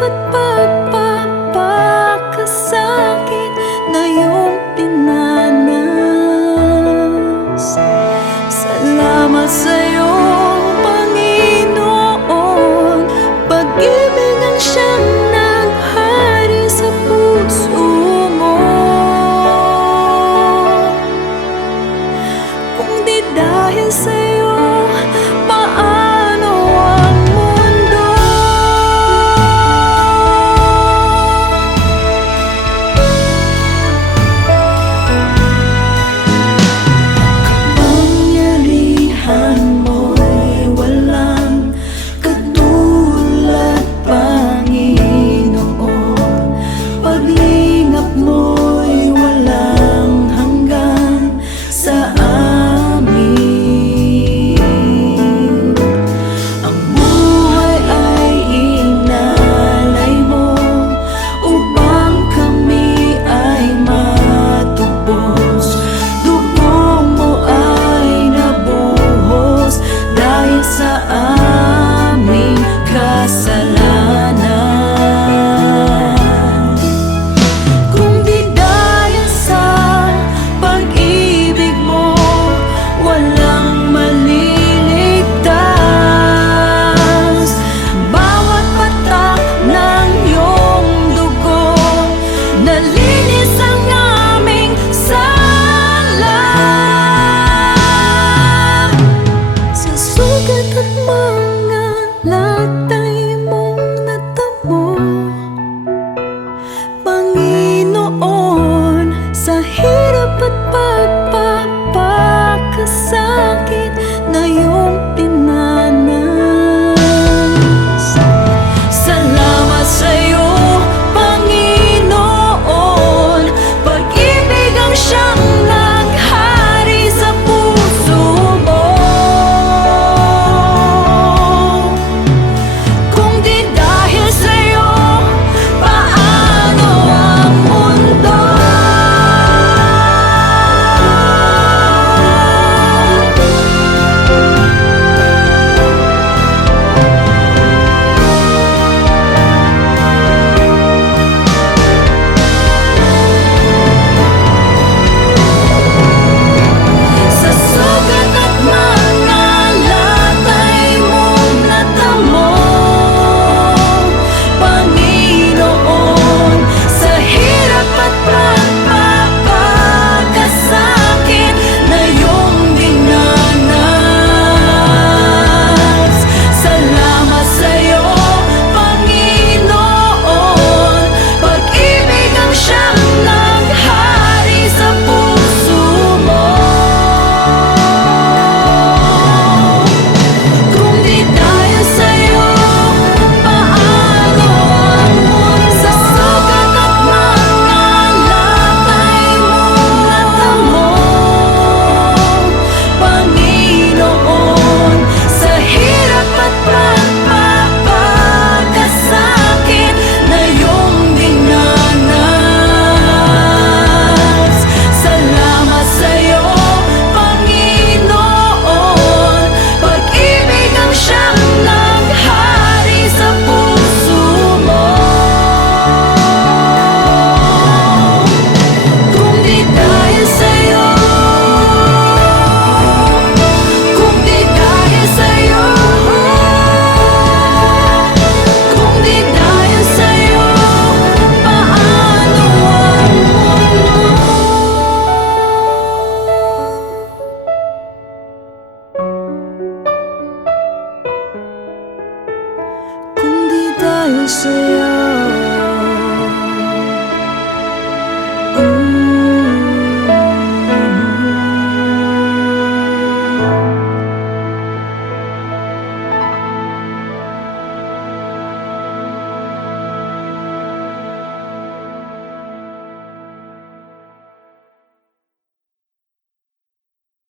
ba't pagpapakasakit na iyong pinanas? Salamat sa'yo, Panginoon, pag-ibig ang siyang naghari sa puso mo. Kung di dahil sa'yo, paano ang mundo? Kapangyarihan mo'y walang katulad, Panginoon. Paglingap mo'y walang hanggan sa amin. Ang buhay ay inalay mo upang kami ay matubos. Dugo mo ay nabuhos dahil sa aming kasalanan. Kung di dahil sa pag-ibig mo, walang maliligtas. Bawat patak ng iyong dugo, nalinis ang aming sala. Sa sugat at mga